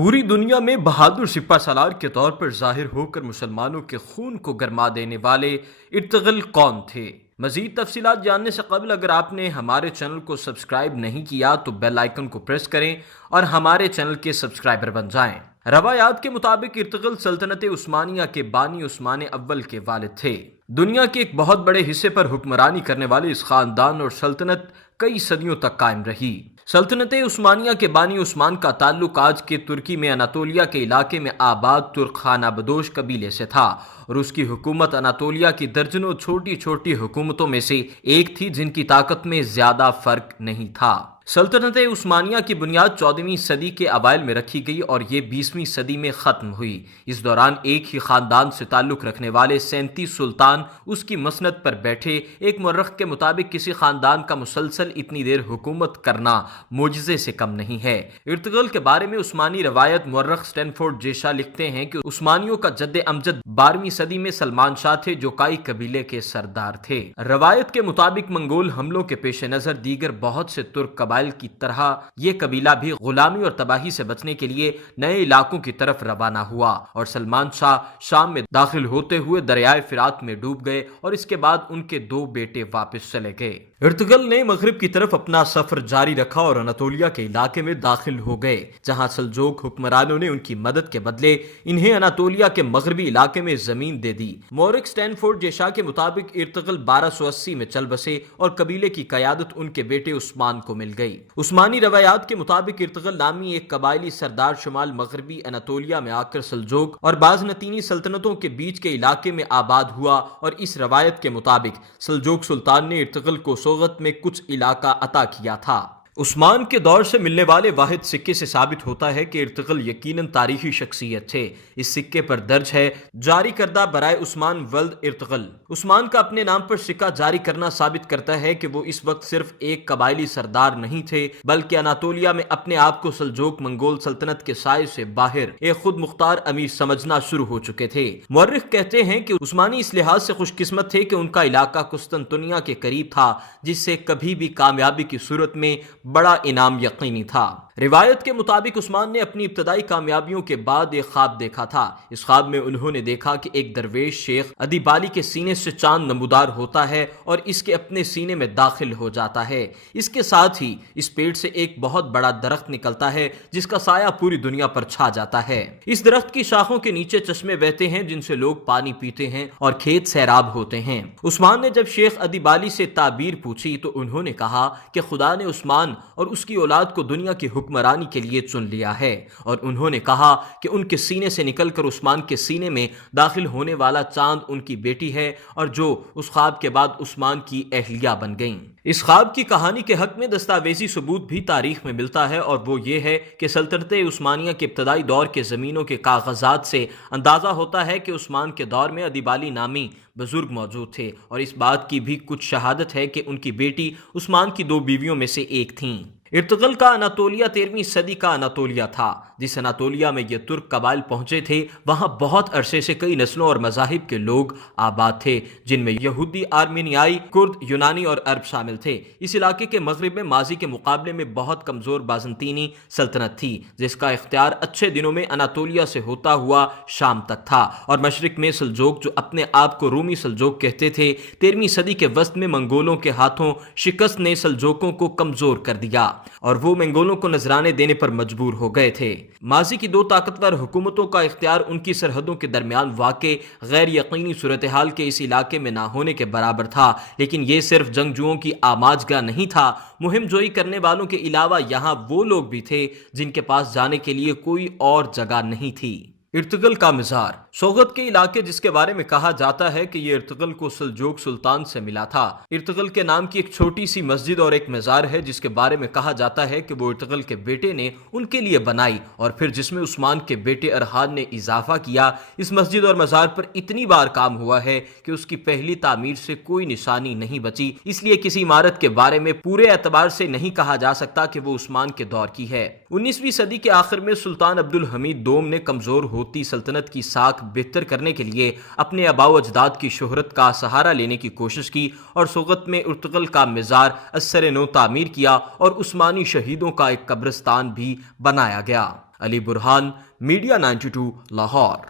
پوری دنیا میں بہادر سپہ سالار کے طور پر ظاہر ہو کر مسلمانوں کے خون کو گرما دینے والے ارطغرل کون تھے؟ مزید تفصیلات جاننے سے قبل اگر آپ نے ہمارے چینل کو سبسکرائب نہیں کیا تو بیل آئیکن کو پریس کریں اور ہمارے چینل کے سبسکرائبر بن جائیں۔ روایات کے مطابق ارطغرل سلطنت عثمانیہ کے بانی عثمان اول کے والد تھے۔ دنیا کے ایک بہت بڑے حصے پر حکمرانی کرنے والے اس خاندان اور سلطنت کئی صدیوں تک قائم رہی۔ سلطنت عثمانیہ کے بانی عثمان کا تعلق آج کے ترکی میں اناطولیہ کے علاقے میں آباد ترک خانہ بدوش قبیلے سے تھا، اور اس کی حکومت اناطولیہ کی درجنوں چھوٹی چھوٹی حکومتوں میں سے ایک تھی جن کی طاقت میں زیادہ فرق نہیں تھا۔ سلطنت عثمانیہ کی بنیاد 14ویں صدی کے اوائل میں رکھی گئی اور یہ 20ویں صدی میں ختم ہوئی۔ اس دوران ایک ہی خاندان سے تعلق رکھنے والے 37 سلطان اس کی مسند پر بیٹھے۔ ایک مورخ کے مطابق کسی خاندان کا مسلسل اتنی دیر حکومت کرنا معجزے سے کم نہیں ہے۔ ارطغرل کے بارے میں عثمانی روایت مورخ اسٹینفورڈ جیشا لکھتے ہیں کہ عثمانیوں کا جد امجد 12ویں صدی میں سلمان شاہ تھے جو کائی قبیلے کے سردار تھے۔ روایت کے مطابق منگول حملوں کے پیش نظر دیگر بہت سے ترک قبائل کی طرح یہ قبیلہ بھی غلامی اور تباہی سے بچنے کے لیے نئے علاقوں کی طرف روانہ ہوا، اور سلمان شاہ شام میں داخل ہوتے ہوئے دریائے فرات میں ڈوب گئے اور اس کے بعد ان کے 2 بیٹے واپس چلے گئے۔ ارطغرل نے مغرب کی طرف اپنا سفر جاری رکھا اور اناطولیہ کے علاقے میں داخل ہو گئے، جہاں سلجوق حکمرانوں نے ان کی مدد کے بدلے انہیں اناطولیہ کے مغربی علاقے میں زمین دے دی۔ مورخ اسٹینفورڈ جیشا کے مطابق ارطغرل 1280 میں چل بسے اور قبیلے کی قیادت ان کے بیٹے عثمان کو مل گئی۔ عثمانی روایات کے مطابق ارطغرل نامی ایک قبائلی سردار شمال مغربی اناطولیہ میں آ کر سلجوق اور بازنطینی سلطنتوں کے بیچ کے علاقے میں آباد ہوا، اور اس روایت کے مطابق سلجوق سلطان نے ارطغرل کو سوغت میں کچھ علاقہ عطا کیا تھا۔ عثمان کے دور سے ملنے والے واحد سکے سے ثابت ہوتا ہے کہ ارطغرل یقیناً تاریخی شخصیت تھے۔ اس سکے پر درج ہے جاری کردہ برائے عثمان ولد ارطغرل۔ عثمان کا اپنے نام پر سکہ جاری کرنا ثابت کرتا ہے کہ وہ اس وقت صرف ایک قبائلی سردار نہیں تھے بلکہ اناطولیہ میں اپنے آپ کو سلجوق منگول سلطنت کے سائے سے باہر ایک خود مختار امیر سمجھنا شروع ہو چکے تھے۔ مورخ کہتے ہیں کہ عثمانی اس لحاظ سے خوش قسمت تھے کہ ان کا علاقہ قسطنطنیہ کے قریب تھا، جس سے کبھی بھی کامیابی کی صورت میں بڑا انعام یقینی تھا۔ روایت کے مطابق عثمان نے اپنی ابتدائی کامیابیوں کے بعد ایک خواب دیکھا تھا۔ اس خواب میں انہوں نے دیکھا کہ ایک درویش شیخ ادیبالی کے سینے سے چاند نمودار ہوتا ہے اور اس کے اپنے سینے میں داخل ہو جاتا ہے۔ اس کے ساتھ ہی اس پیڑ سے ایک بہت بڑا درخت نکلتا ہے جس کا سایہ پوری دنیا پر چھا جاتا ہے۔ اس درخت کی شاخوں کے نیچے چشمے بہتے ہیں جن سے لوگ پانی پیتے ہیں اور کھیت سیراب ہوتے ہیں۔ عثمان نے جب شیخ ادیبالی سے تعبیر پوچھی تو انہوں نے کہا کہ خدا نے عثمان اور اس کی اولاد کو دنیا کی حکمرانی کے لیے چن لیا ہے، اور انہوں نے کہا کہ ان کے سینے سے نکل کر عثمان کے سینے میں داخل ہونے والا چاند ان کی بیٹی ہے، اور جو اس خواب کے بعد عثمان کی اہلیہ بن گئیں۔ اس خواب کی کہانی کے حق میں دستاویزی ثبوت بھی تاریخ میں ملتا ہے، اور وہ یہ ہے کہ سلطنت عثمانیہ کے ابتدائی دور کے زمینوں کے کاغذات سے اندازہ ہوتا ہے کہ عثمان کے دور میں ادیبالی نامی بزرگ موجود تھے، اور اس بات کی بھی کچھ شہادت ہے کہ ان کی بیٹی عثمان کی 2 بیویوں میں سے ایک تھیں۔ ارطغرل کا اناطولیہ 13ویں صدی کا اناطولیہ تھا۔ جس اناطولیہ میں یہ ترک قبائل پہنچے تھے وہاں بہت عرصے سے کئی نسلوں اور مذاہب کے لوگ آباد تھے، جن میں یہودی، آرمینیائی، کرد، یونانی اور عرب شامل تھے۔ اس علاقے کے مغرب میں ماضی کے مقابلے میں بہت کمزور بازنطینی سلطنت تھی، جس کا اختیار اچھے دنوں میں اناطولیہ سے ہوتا ہوا شام تک تھا، اور مشرق میں سلجوق جو اپنے آپ کو رومی سلجوق کہتے تھے 13ویں صدی کے وسط میں منگولوں کے ہاتھوں شکست نے سلجوقوں کو کمزور کر دیا اور وہ منگولوں کو نذرانے دینے پر مجبور ہو گئے تھے۔ ماضی کی 2 طاقتور حکومتوں کا اختیار ان کی سرحدوں کے درمیان واقع غیر یقینی صورتحال کے اس علاقے میں نہ ہونے کے برابر تھا، لیکن یہ صرف جنگجوؤں کی آماجگاہ نہیں تھا۔ مہم جوئی کرنے والوں کے علاوہ یہاں وہ لوگ بھی تھے جن کے پاس جانے کے لیے کوئی اور جگہ نہیں تھی۔ ارطغرل کا مزار سوغت کے علاقے جس کے بارے میں کہا جاتا ہے کہ یہ ارطغرل کو سلجوق سلطان سے ملا تھا۔ ارطغرل کے نام کی ایک چھوٹی سی مسجد اور ایک مزار ہے جس کے بارے میں کہا جاتا ہے کہ وہ ارطغرل کے بیٹے نے ان کے لیے بنائی، اور پھر جس میں عثمان کے بیٹے ارحان نے اضافہ کیا۔ اس مسجد اور مزار پر اتنی بار کام ہوا ہے کہ اس کی پہلی تعمیر سے کوئی نشانی نہیں بچی، اس لیے کسی عمارت کے بارے میں پورے اعتبار سے نہیں کہا جا سکتا کہ وہ عثمان کے دور کی ہے۔ 19ویں صدی کے آخر میں سلطان عبدالحمید دوم نے کمزور ہوتی سلطنت کی ساکھ بہتر کرنے کے لیے اپنے آباء و اجداد کی شہرت کا سہارا لینے کی کوشش کی اور سوغت میں ارطغرل کا مزار از سر نو تعمیر کیا اور عثمانی شہیدوں کا ایک قبرستان بھی بنایا گیا۔ علی برہان، میڈیا 92 لاہور۔